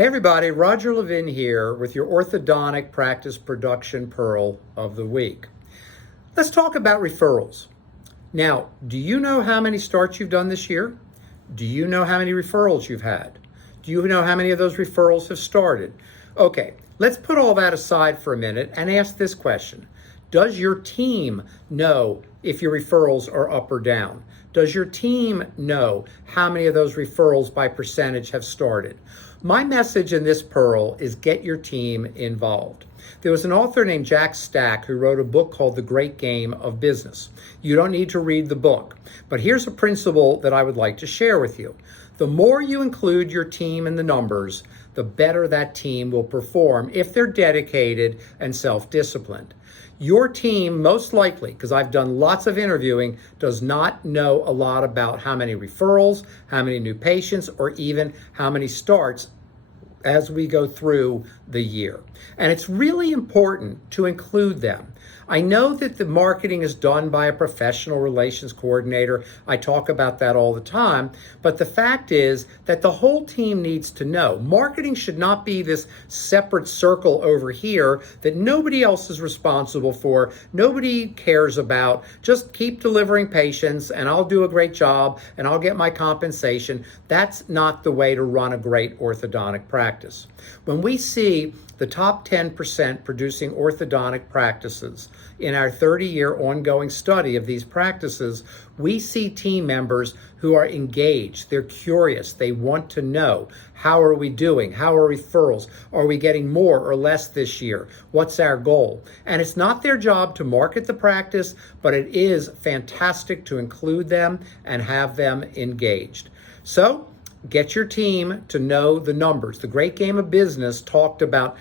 Hey everybody, Roger Levin here with your orthodontic practice production pearl of the week. Let's talk about referrals. Now, do you know how many starts you've done this year? Do you know how many referrals you've had? Do you know how many of those referrals have started? Okay, let's put all that aside for a minute and ask this question. Does your team know if your referrals are up or down? Does your team know how many of those referrals by percentage have started? My message in this pearl is get your team involved. There was an author named Jack Stack who wrote a book called The Great Game of Business. You don't need to read the book, but here's a principle that I would like to share with you. The more you include your team in the numbers, the better that team will perform if they're dedicated and self-disciplined. Your team, most likely, because I've done lots of interviewing, does not know a lot about how many referrals, how many new patients, or even how many starts as we go through the year. And it's really important to include them. I know that the marketing is done by a professional relations coordinator. I talk about that all the time. But the fact is that the whole team needs to know. Marketing should not be this separate circle over here that nobody else is responsible for, nobody cares about. Just keep delivering patients and I'll do a great job and I'll get my compensation. That's not the way to run a great orthodontic practice. When we see the top 10% producing orthodontic practices in our 30-year ongoing study of these practices, we see team members who are engaged. They're curious. They want to know, how are we doing? How are referrals? Are we getting more or less this year? What's our goal? And it's not their job to market the practice, but it is fantastic to include them and have them engaged. So, get your team to know the numbers. The Great Game of Business talked about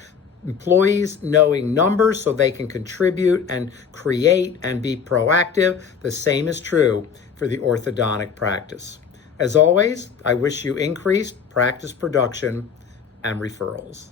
employees knowing numbers so they can contribute and create and be proactive. The same is true for the orthodontic practice. As always, I wish you increased practice production and referrals.